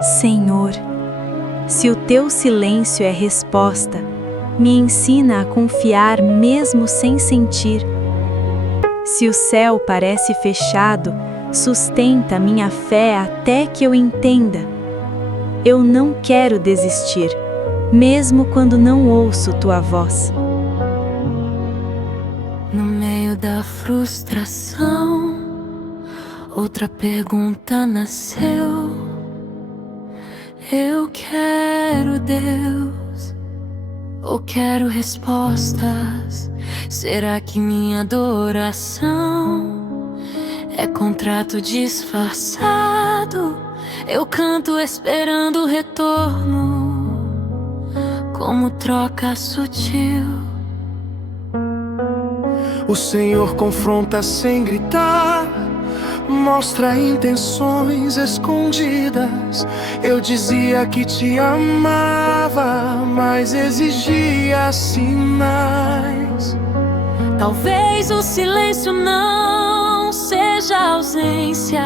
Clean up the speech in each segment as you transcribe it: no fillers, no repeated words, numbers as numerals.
Senhor, se o teu silêncio é resposta, me ensina a confiar mesmo sem sentir. Se o céu parece fechado, sustenta minha fé até que eu entenda. Eu não quero desistir, mesmo quando não ouço tua voz. No meio da frustração, outra pergunta nasceu. Eu quero Deus, ou quero respostas? Será que minha adoração é contrato disfarçado? Eu canto esperando o retorno, como troca sutil. O Senhor confronta sem gritar, mostra intenções escondidas. Eu dizia que te amava, mas exigia sinais. Talvez o silêncio não seja ausência,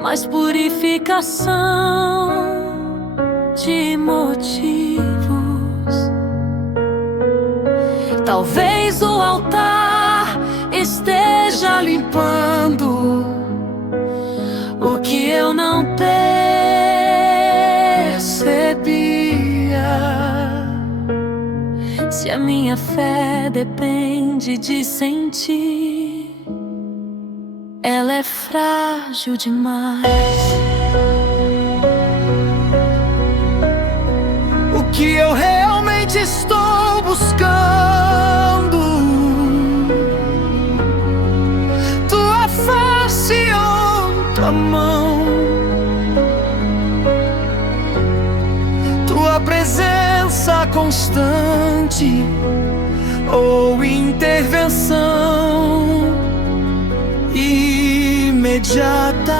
mas purificação de motivos. Talvez o altar esteja limpando o que eu não percebia. Se a minha fé depende de sentir, ela é frágil demais. O que eu realmente estou buscando? Tua face ou tua mão? Tua presença constante ou intervenção imediata?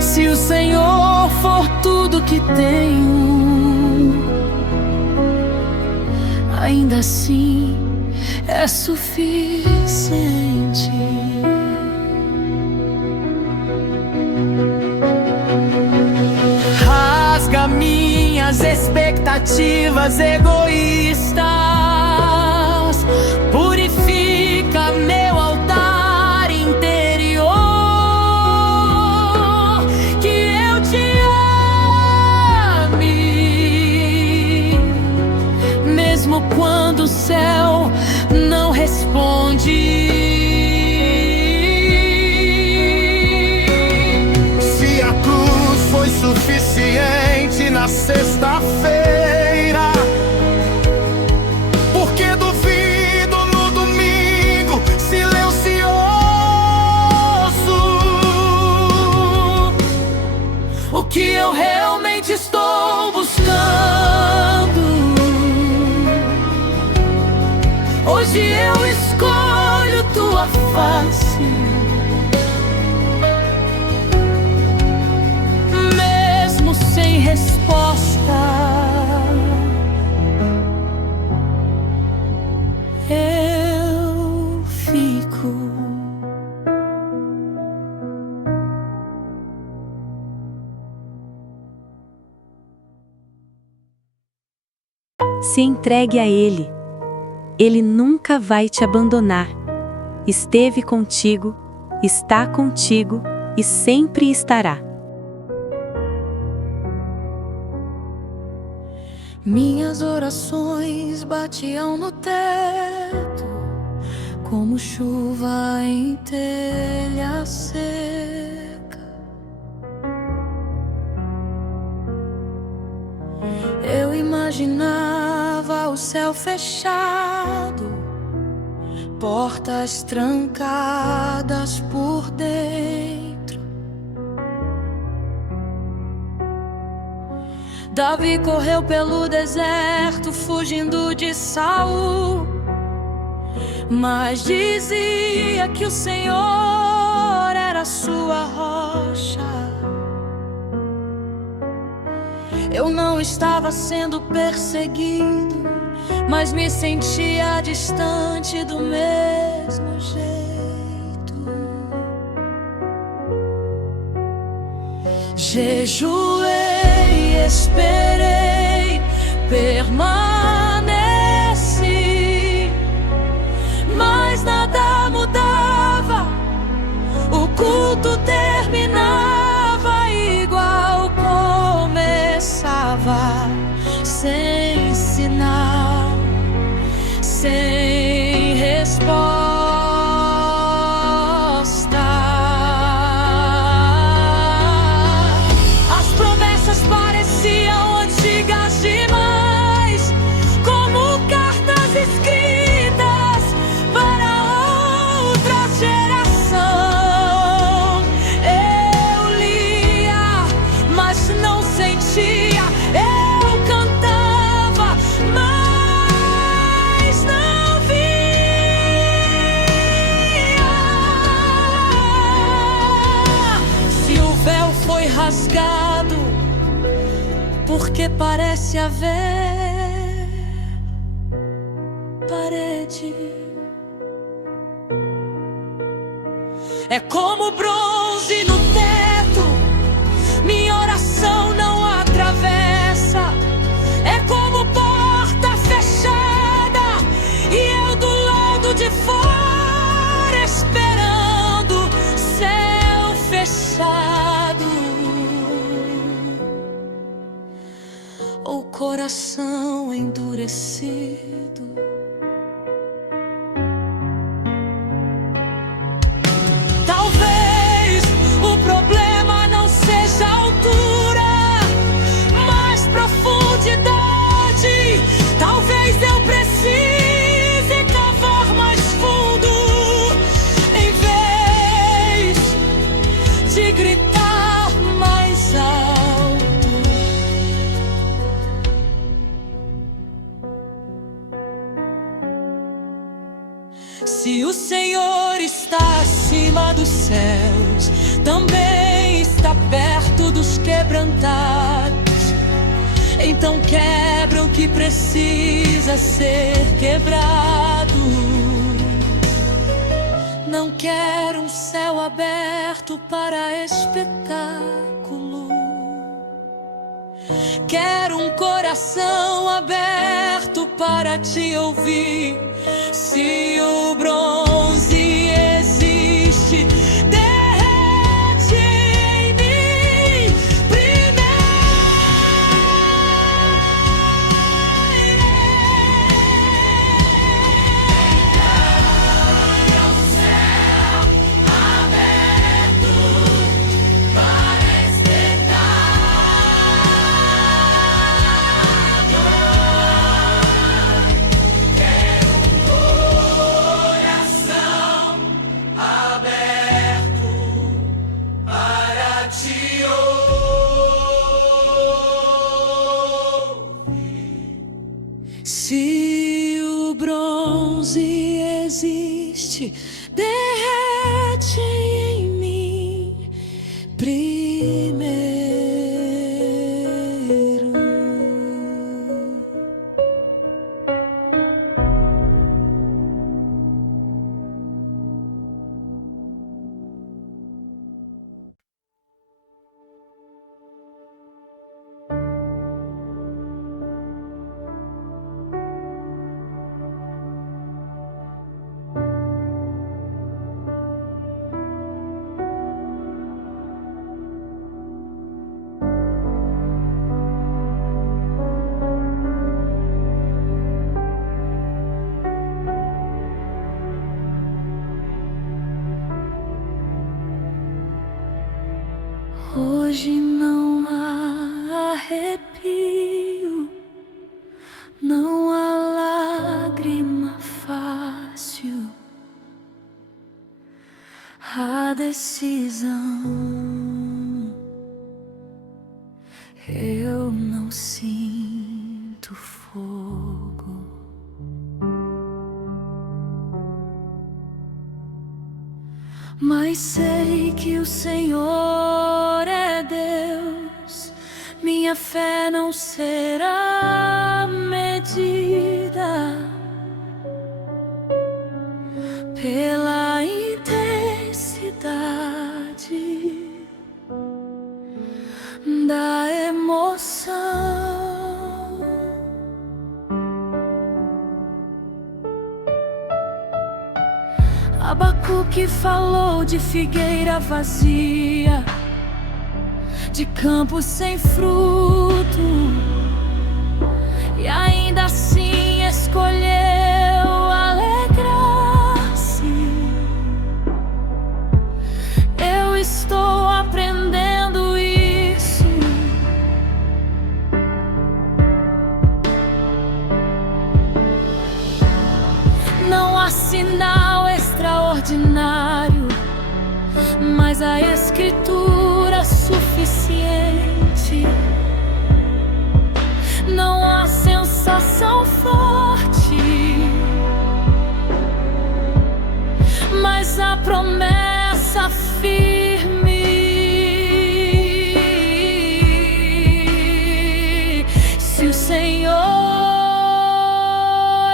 Se o Senhor for tudo que tenho, ainda assim é suficiente. Rasga minhas expectativas egoístas, purifica meu altar interior. Que eu te ame, mesmo quando o céu não responde. Se a cruz foi suficiente na sexta-feira, por que duvido no domingo silencioso? O que eu realmente estou buscando? Hoje eu escolho tua face, mesmo sem resposta. Eu fico. Se entregue a Ele. Ele nunca vai te abandonar. Esteve contigo, está contigo e sempre estará. Minhas orações batiam no teto, como chuva em telha seca. Eu imaginava o céu fechado, portas trancadas por dentro. Davi correu pelo deserto fugindo de Saul, mas dizia que o Senhor era sua rocha. Eu não estava sendo perseguido, mas me sentia distante do mesmo jeito. Jejuei, esperei, permaneci, mas nada mudava. O culto terminava igual começava, sem sinal, sem resposta. As promessas pareciam antigas demais, como cartas escritas para outra geração. Eu lia, mas não sentia. Eu cantava, mas não via. Se o véu foi rasgado, porque parece haver parede. É como bronze no teto, minha oração não atravessa. É como porta fechada e eu do lado de fora esperando céu fechado. O coração endurecido. Talvez o problema não seja a altura, mas profundidade. Talvez eu precise cavar mais fundo, em vez de gritar mais alto. Se o Senhor está acima dos céus, também está perto dos quebrantados. Então quebra o que precisa ser quebrado. Não quero um céu aberto para espetáculo. Quero um coração aberto para te ouvir. Se o bronze existe, derrete em mim primeiro. É o céu aberto para espetáculo. Quero um coração aberto para te ouvir. Se o bronze existe, derrete em mim primeiro. Hoje não há arrepio, não há lágrima fácil. A decisão, eu não sinto fogo. Mas sei que o Senhor é Deus, minha fé não será medida pela intensidade O que falou de figueira vazia, de campo sem fruto, e ainda assim escolheu alegrar-se. Eu estou aprendendo isso. Não há sinal extraordinário, mas a Escritura suficiente. Não há sensação forte, mas a promessa firme. Se o Senhor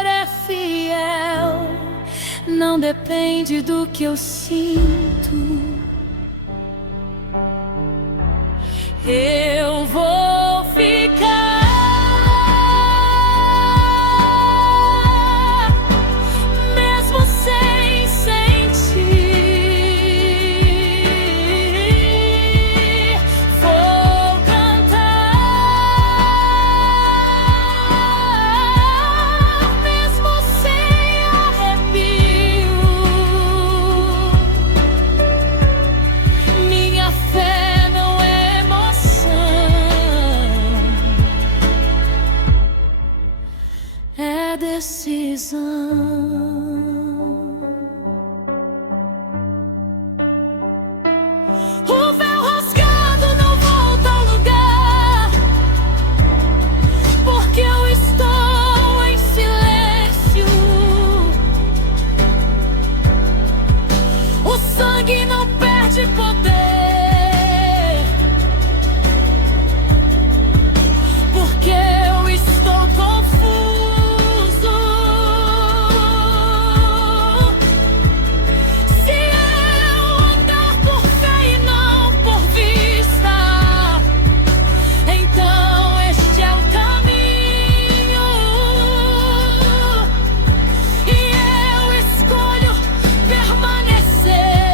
é fiel, não depende do que eu sinto. Eu vou ficar, mesmo sem sentir. Vou cantar, mesmo sem arrepio. Minha fé não é emoção, é decisão. O véu rasgado não volta ao lugar, porque eu estou em silêncio. O sangue não perde poder, porque eu estou confuso. Se eu andar por fé e não por vista, então este é o caminho, e eu escolho permanecer.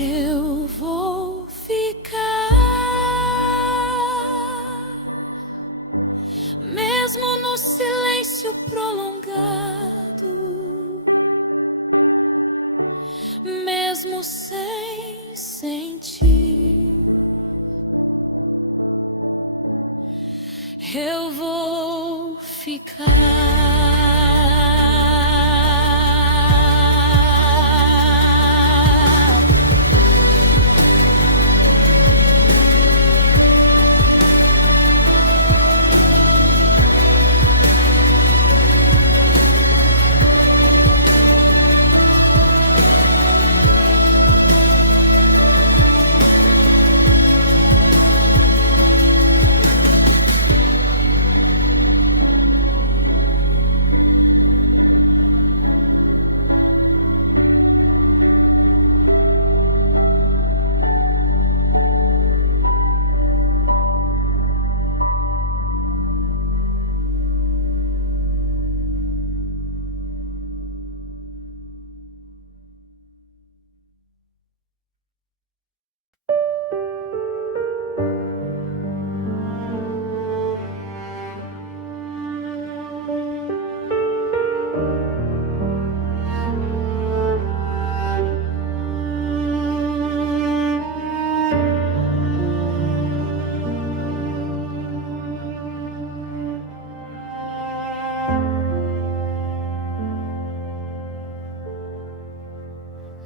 Eu vou ficar, mesmo no silêncio prolongado, mesmo sem sentir. Eu vou ficar.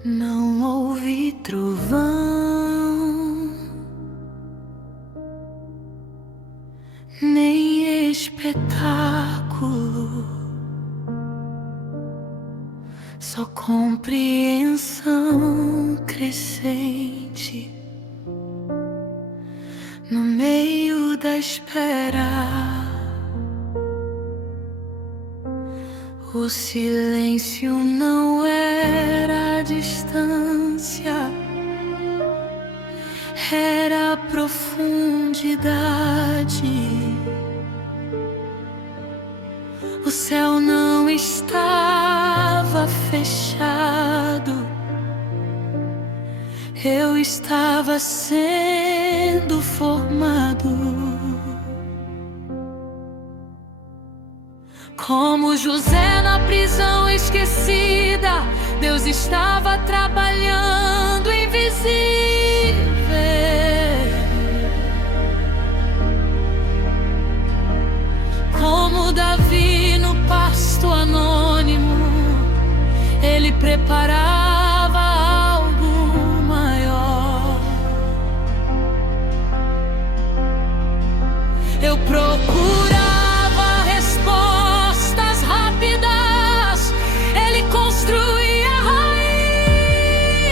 Não ouvi trovão, nem espetáculo, só compreensão crescente no meio da espera. O silêncio não era a distância, era a profundidade. O céu não estava fechado, eu estava sendo formado. Como José na prisão esquecida, Deus estava trabalhando invisível. Como Davi no pasto anônimo, ele preparava algo maior. Eu procurava respostas rápidas, ele construía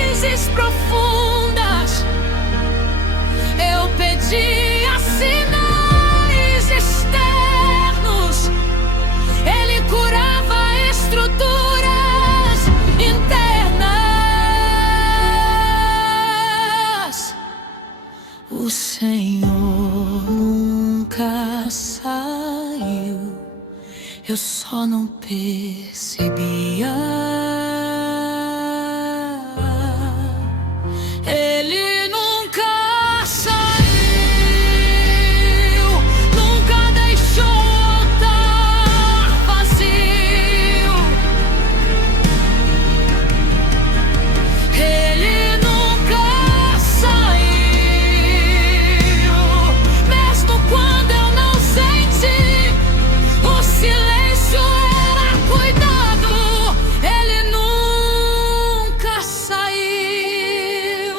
raízes profundas. Eu pedia sinais externos, ele curava estruturas internas. O Senhor nunca saiu, eu só não percebia. Ele nunca saiu, nunca deixou o altar vazio. Ele nunca saiu, mesmo quando eu não senti. O silêncio era cuidado. Ele nunca saiu.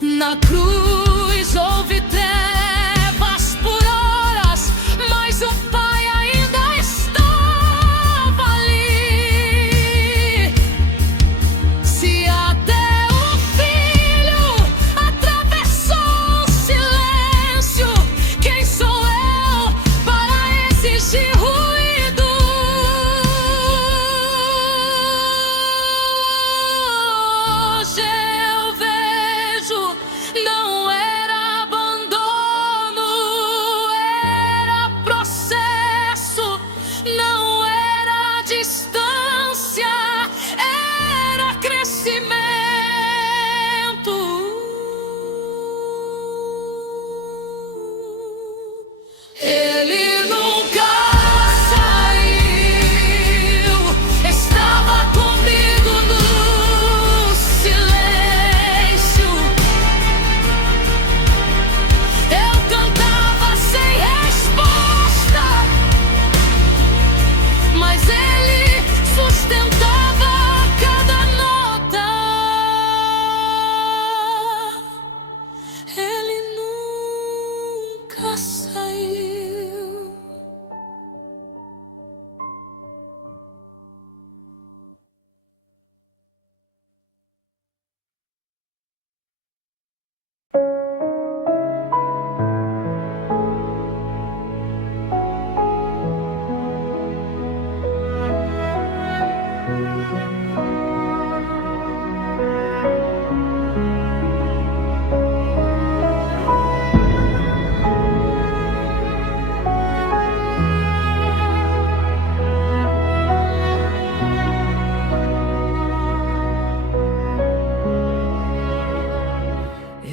Na cruz houve trevas por horas, mas o Pai ainda estava ali. Se até o Filho atravessou o silêncio, quem sou eu para exigir ruído? Hoje eu vejo, não era abandono, era processo. Não era distância, era crescimento. Ele nunca saiu, estava comigo no silêncio. Eu cantava sem resposta, mas ele sustentava cada nota. Ele nunca saiu.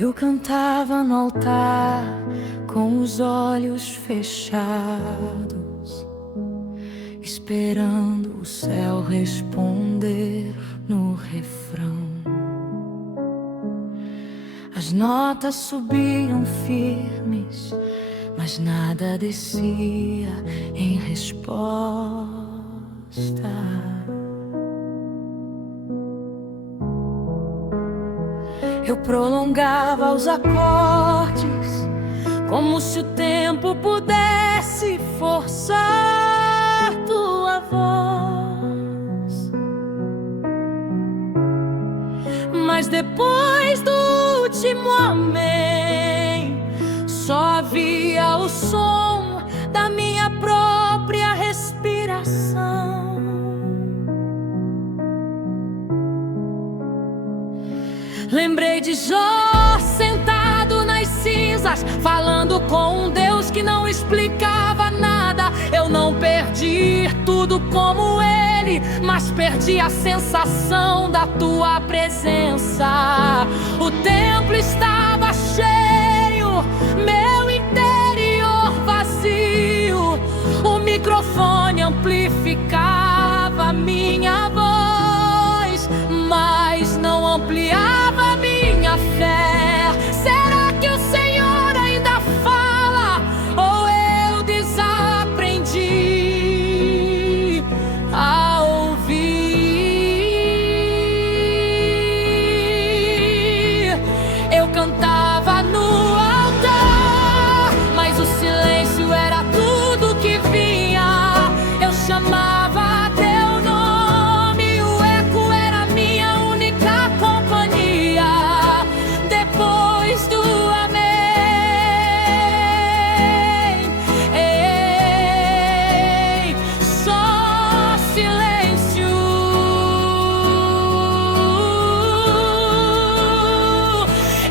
Eu cantava no altar com os olhos fechados, esperando o céu responder no refrão. As notas subiam firmes, mas nada descia em resposta. Eu prolongava os acordes, como se o tempo pudesse forçar tua voz. Mas depois do último amém, só havia o som da minha própria respiração. Lembrei de Jó sentado nas cinzas, falando com um Deus que não explicava nada. Eu não perdi tudo como ele, mas perdi a sensação da tua presença. O templo estava cheio, meu interior vazio. O microfone amplificava minha voz, mas não ampliava minha fé. Será que o Senhor ainda fala, ou eu desaprendi a ouvir? Eu cantava no altar, mas o silêncio era tudo que vinha. Eu chamava teu nome, o eco era minha única companhia. Depois do amém, só silêncio.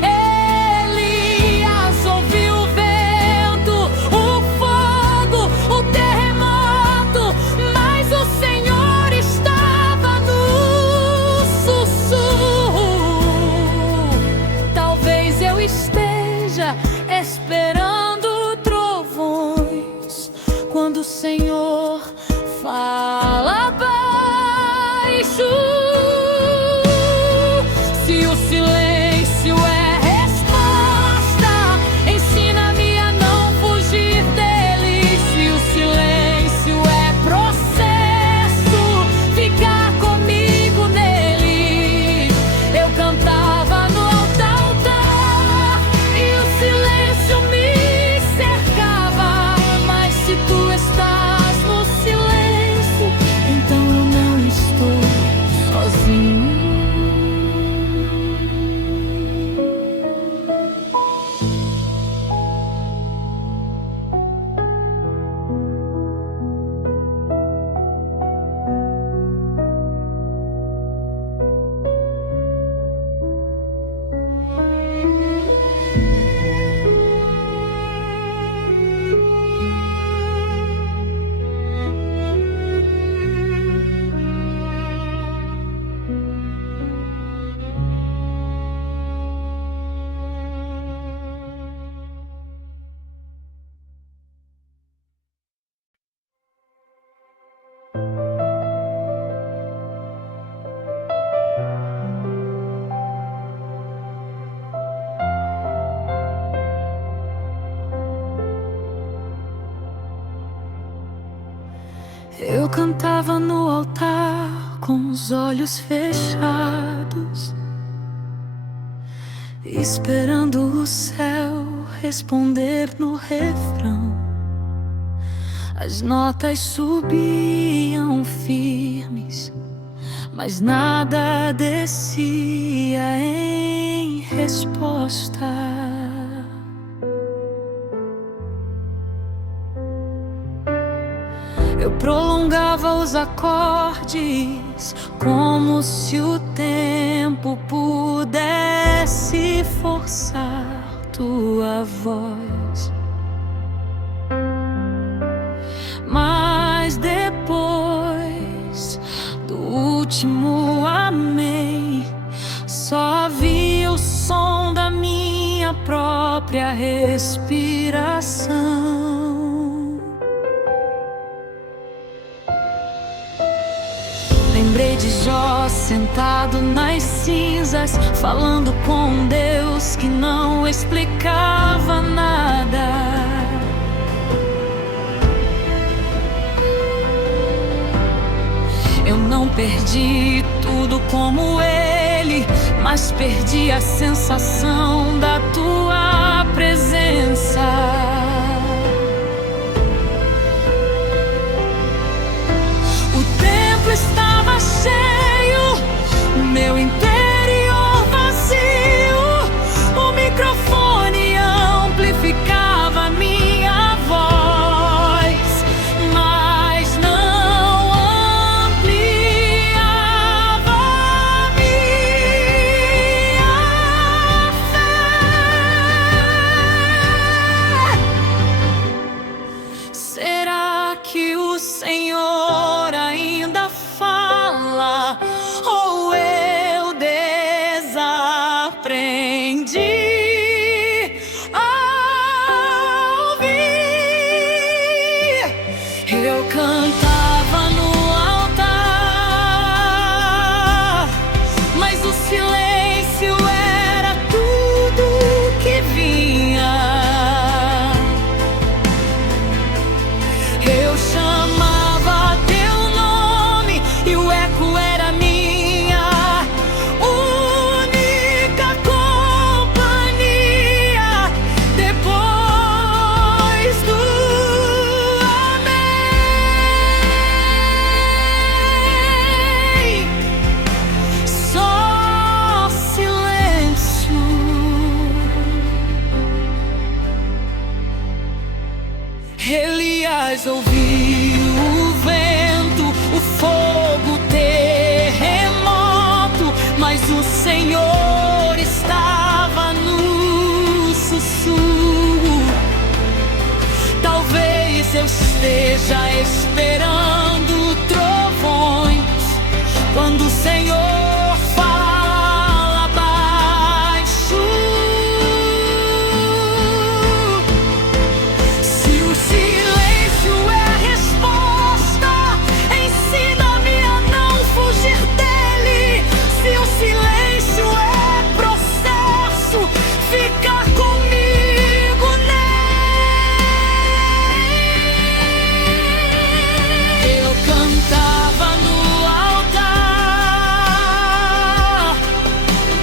Elias ouviu o vento, o fogo, o terremoto, mas o Senhor estava no sussurro. Talvez eu esteja esperando trovões, quando o Senhor fala baixo. Se o silêncio é resposta, ensina-me a não fugir dele. Se o silêncio é processo, ficar comigo nele. Eu cantava no alto altar e o silêncio me cercava. Mas se tu estás no silêncio, então eu não estou sozinho. Eu cantava no altar com os olhos fechados, esperando o céu responder no refrão. As notas subiam firmes, mas nada descia em resposta. Eu prolongava os acordes, como se o tempo pudesse forçar tua voz. Mas depois do último amém, só vi o som da minha própria respiração. Lembrei de Jó sentado nas cinzas, falando com um Deus que não explicava nada. Eu não perdi tudo como ele, mas perdi a sensação da tua presença. O templo estava cheio, meu interior vazio. O microfone amplificava minha voz, mas não ampliava minha dias ouvi o vento, o fogo, o terremoto, mas o Senhor estava no sussurro. Talvez eu esteja esperando trovões quando o Senhor fala baixo. Se o silêncio é resposta, ensina-me a não fugir dele. Se o silêncio é processo, fica comigo nele. Eu cantava no altar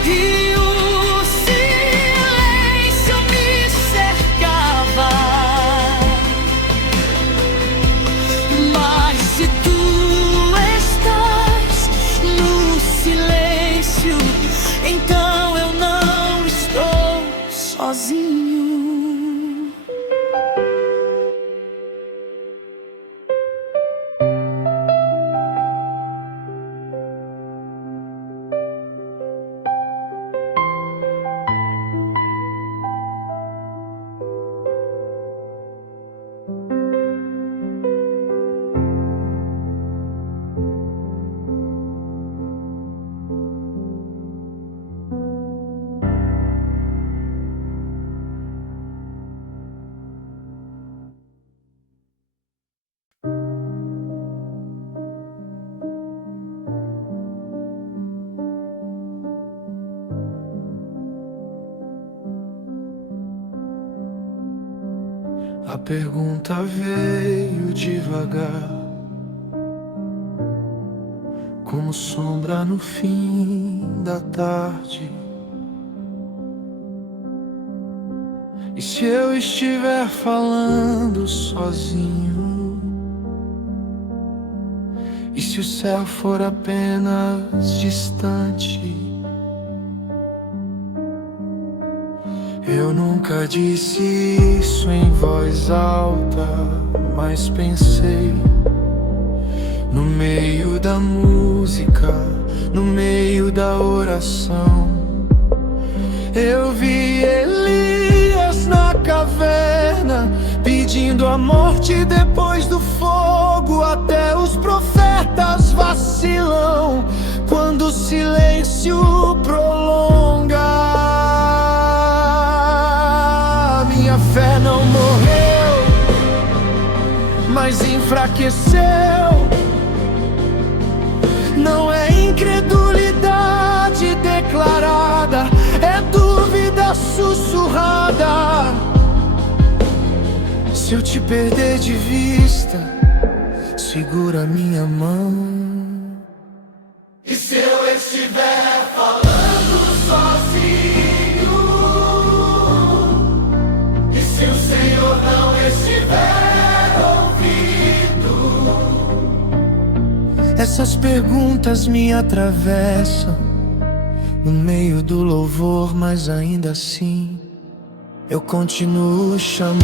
e o silêncio me cercava. Mas se tu estás no silêncio, então eu não estou sozinho. A pergunta veio devagar, como sombra no fim da tarde. E se eu estiver falando sozinho? E se o céu for apenas distante? Eu nunca disse isso em voz alta, mas pensei no meio da música, no meio da oração. Eu vi Elias na caverna, pedindo a morte depois do fogo. Até os profetas vacilam quando o silêncio prolonga. Minha fé não morreu, mas enfraqueceu. Não é incredulidade declarada, é dúvida sussurrada. Se eu te perder de vista, segura minha mão. E se eu estiver falando sozinho? E se o Senhor não estiver ouvindo? Essas perguntas me atravessam no meio do louvor, mas ainda assim eu continuo chamando.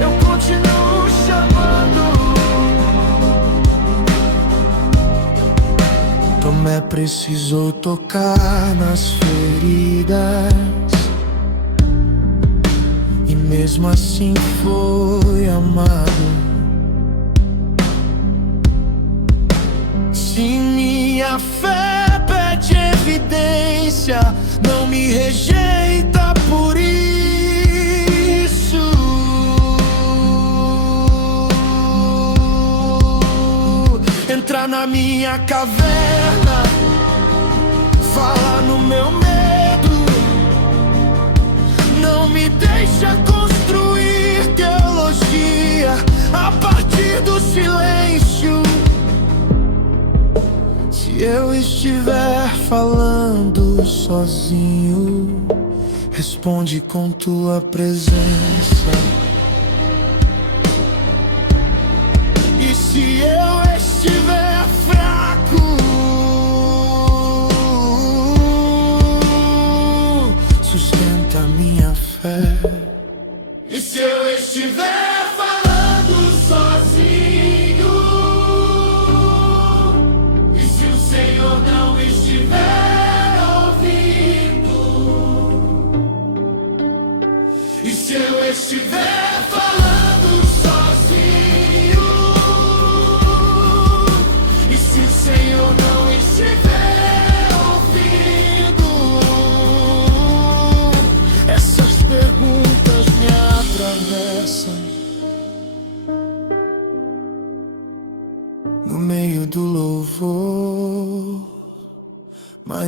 Eu continuo chamando. Tomé precisou tocar nas feridas, e mesmo assim foi amado. Se minha fé pede evidência, não me rejeita por isso. Entra na minha caverna, fala no meu medo, não me deixa construir teologia a partir do silêncio. Se eu estiver falando sozinho, responde com tua presença. E se eu estiver fraco, sustenta minha fé.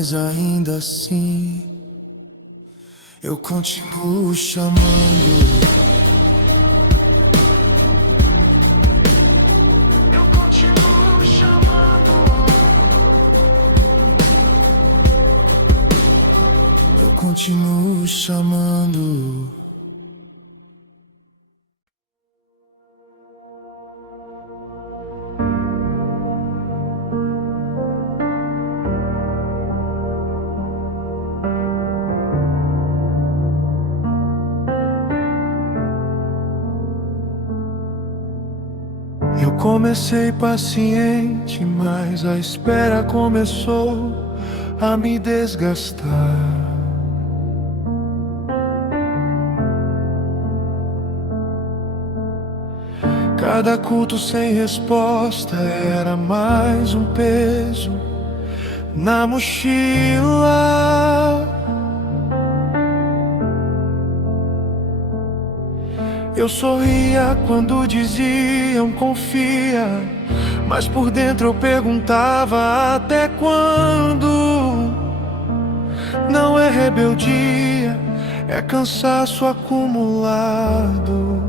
mas ainda assim eu continuo chamando. Eu continuo chamando. Eu continuo chamando. Eu comecei paciente, mas a espera começou a me desgastar. Cada culto sem resposta era mais um peso na mochila. Eu sorria quando diziam confia, mas por dentro eu perguntava até quando? Não é rebeldia, é cansaço acumulado.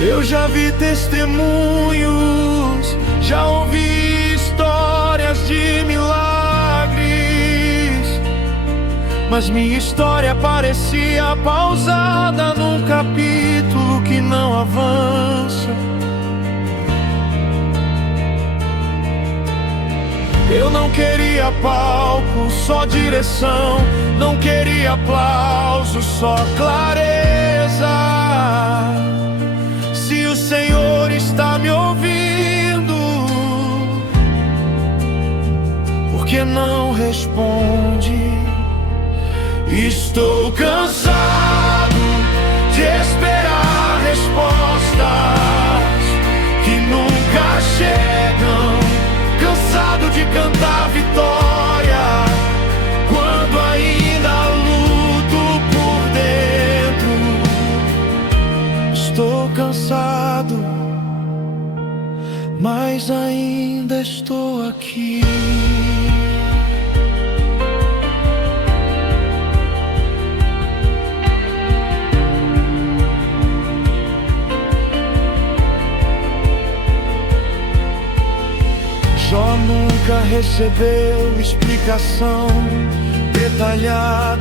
Eu já vi testemunhos, já ouvi histórias de milagres, mas minha história parecia pausada num capítulo que não avança. Eu não queria palco, só direção. Não queria aplauso, só clareza. Se o Senhor está me ouvindo, por que não responde? Estou cansado de esperar respostas que nunca chegam, cansado de cantar vitória quando ainda luto por dentro. Estou cansado, mas ainda estou aqui. Jó nunca recebeu explicação detalhada.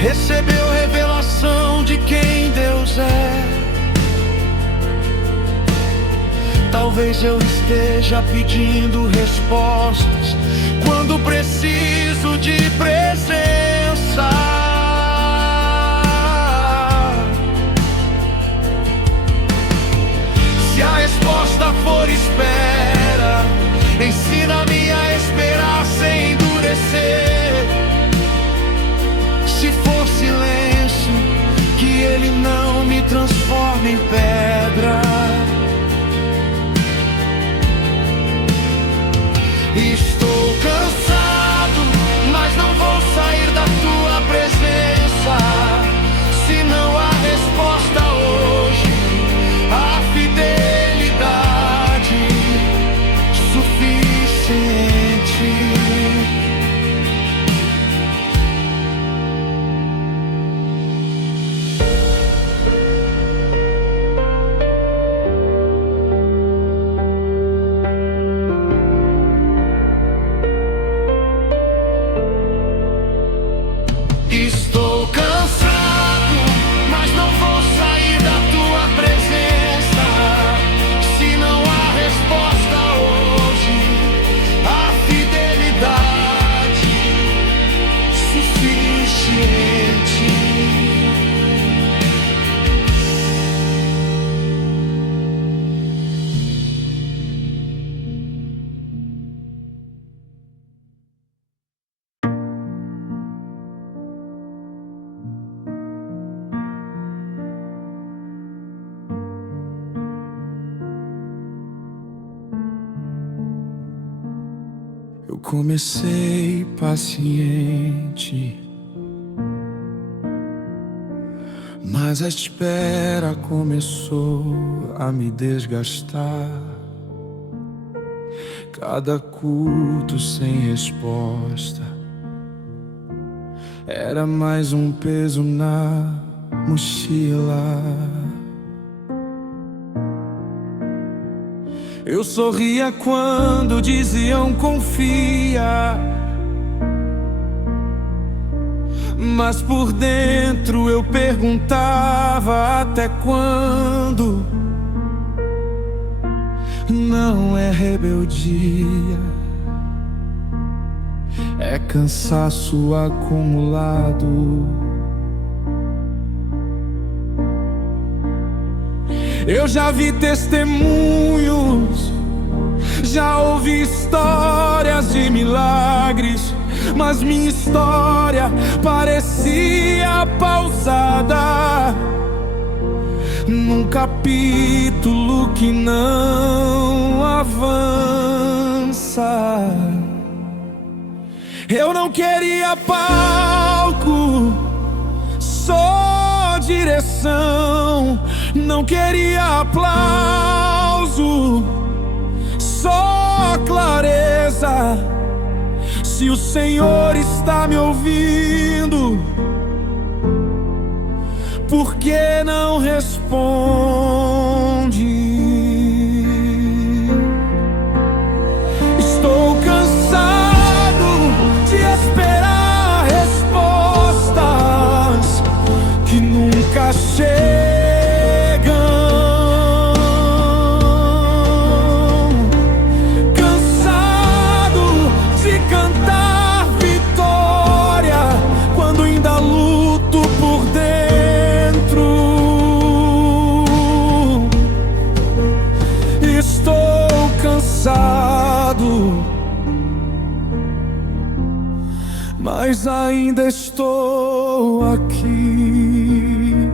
Recebeu revelação de quem Deus é. Talvez eu esteja pedindo respostas quando preciso de presença. Se a resposta for espera, ensina-me a esperar sem endurecer. Se for silêncio, que ele não me transforme em pedra. Estou cansado, mas não vou sair da tua presença. Se não há resposta hoje, a fidelidade suficiente. Estou cansado, mas não vou sair da tua presença. Se não há resposta hoje, a fidelidade suficiente. Eu comecei paciente, mas Mas a espera começou a me desgastar. Cada culto sem resposta era mais um peso na mochila. Eu sorria quando diziam confia, mas por dentro eu perguntava até quando. Não é rebeldia, é cansaço acumulado. Eu já vi testemunhos, já ouvi histórias de milagres, mas minha história parecia pausada num capítulo que não avança. Eu não queria palco, só direção. Não queria aplauso, só clareza. Se o Senhor está me ouvindo, por que não responde? Estou cansado de esperar respostas que nunca chegam. Cansado de cantar vitória quando ainda luto por dentro. Estou cansado, mas ainda estou aqui.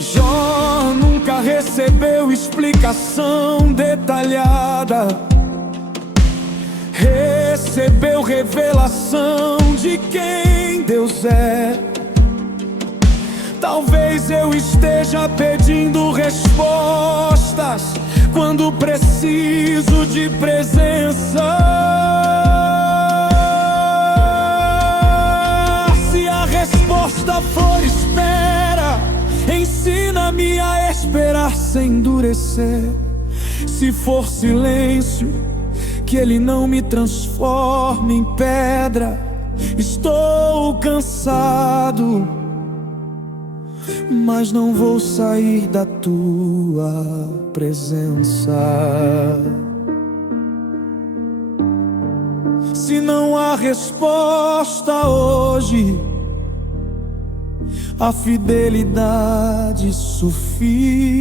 Jó nunca recebeu explicação detalhada, recebeu revelação de quem Deus é. Talvez eu esteja pedindo respostas quando preciso de presença. Se a resposta for espera, ensina-me a esperar sem endurecer. Se for silêncio, que ele não me transforme em pedra. Estou cansado, mas não vou sair da tua presença. Se não há resposta hoje, a fidelidade suficiente.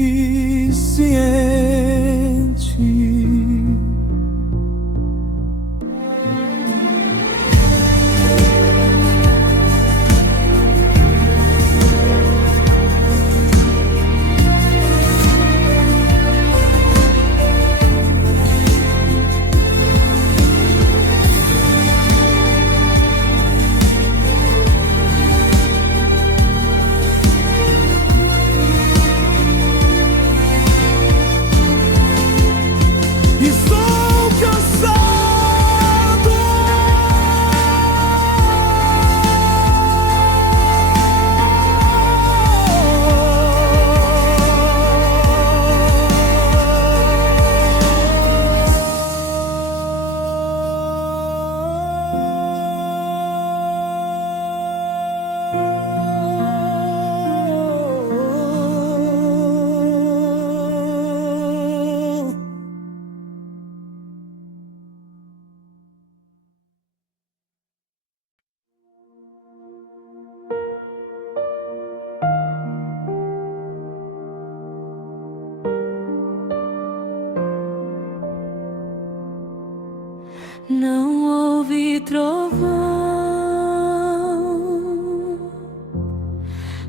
Não houve trovão,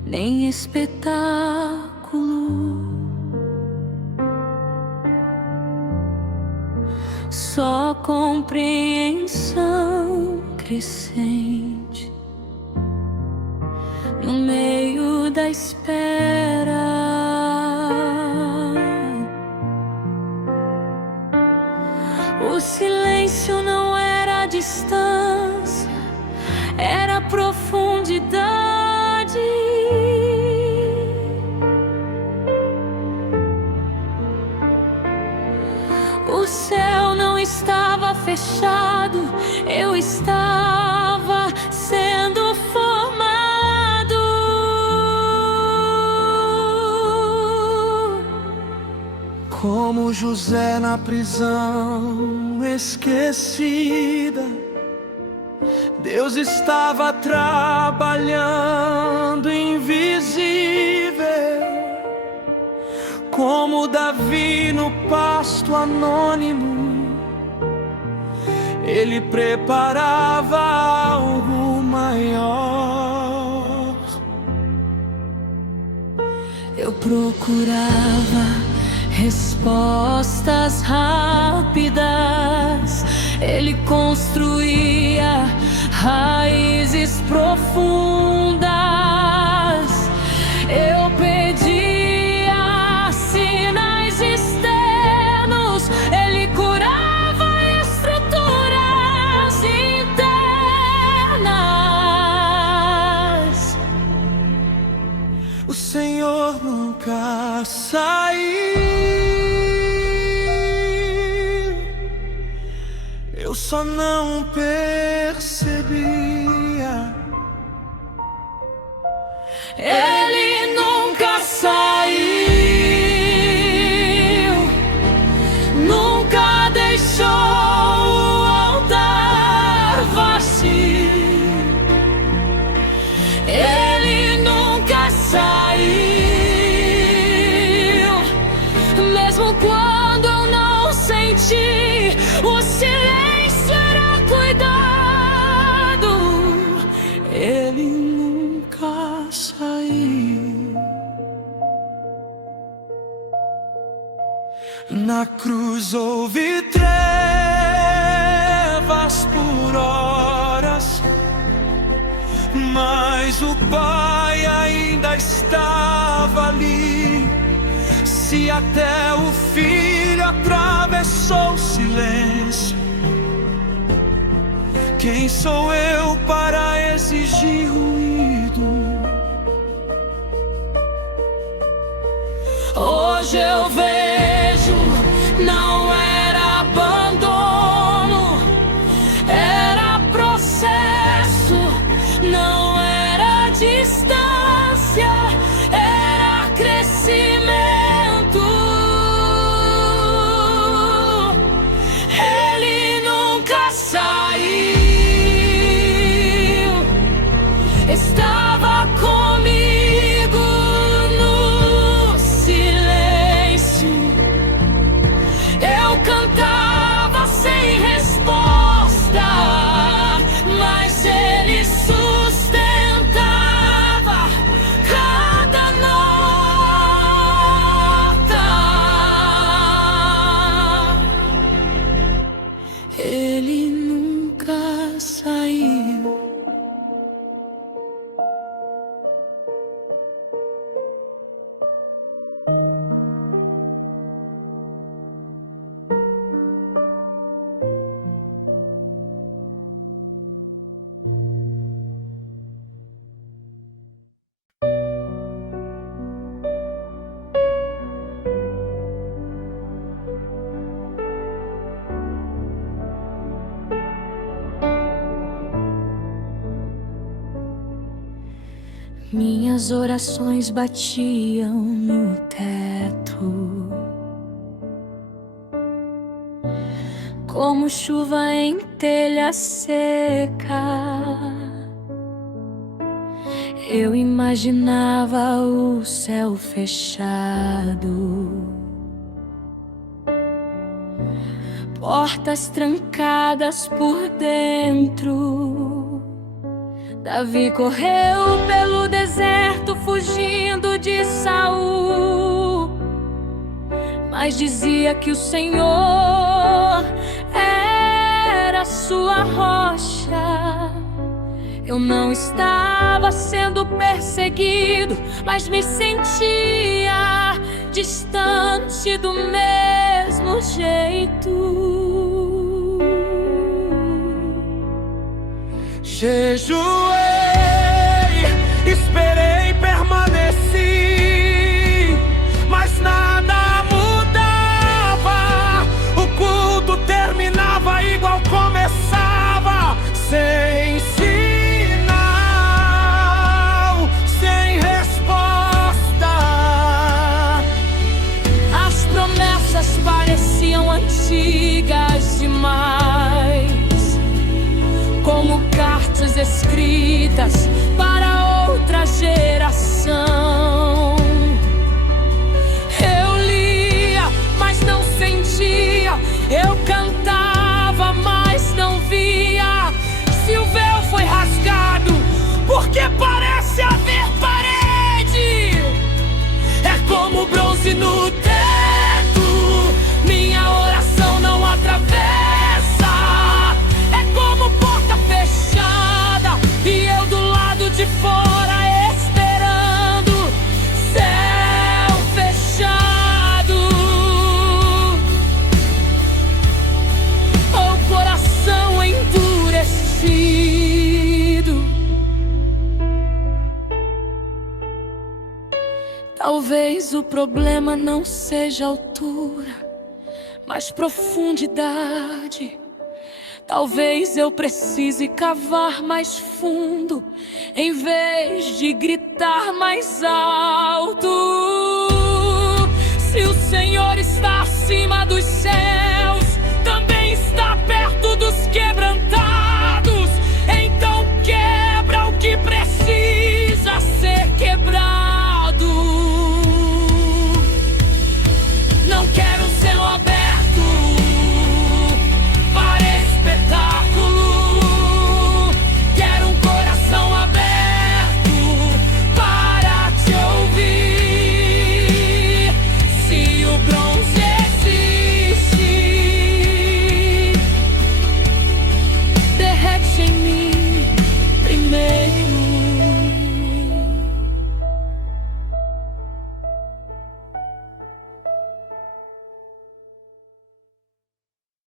nem espetáculo, só compreensão crescente no meio da espera. O silêncio não era distância, era profundidade. O céu não estava fechado, eu estava sendo formado. Como José na prisão esquecida, Deus estava trabalhando invisível. Como Davi no pasto anônimo, ele preparava algo maior. Eu procurava respostas rápidas, ele construía raízes profundas. Eu pedia sinais externos, ele curava estruturas internas. O Senhor nunca saiu, eu só não percebia. Ele nunca saiu, nunca deixou o altar vazio. Ele nunca saiu, mesmo quando eu não senti. O silêncio era cuidado. Ele nunca saiu. Na cruz houve trevas por horas, mas o Pai ainda estava ali. Se até o Filho atravessou o silêncio, quem sou eu para exigir ruído? Hoje eu vejo, não era abandono, era processo, não era distância, era crescimento. Ele nunca saiu, estava comigo no silêncio. Eu cantava sem resposta, mas ele sustentava cada nota. Ele nunca saiu. Minhas orações batiam no teto, como chuva em telha seca. Eu imaginava o céu fechado, portas trancadas por dentro. Davi correu pelo deserto fugindo de Saul, mas dizia que o Senhor era sua rocha. Eu não estava sendo perseguido, mas me sentia distante do mesmo jeito. Jejuei, esperei, permaneci, mas nada mudava. O culto terminava igual começava, sem sinal, sem resposta. As promessas pareciam antigas demais, como cartas escritas para outra geração. Eu lia, mas não sentia. Eu cantava, mas não via. Se o véu foi rasgado, porque parece haver parede. É como bronze no teto, minha oração não atravessa. É como porta fechada e eu do lado de fora esperando, céu fechado. O coração endurecido. Talvez o problema não seja altura, mas profundidade. Talvez eu precise cavar mais fundo, em vez de gritar mais alto.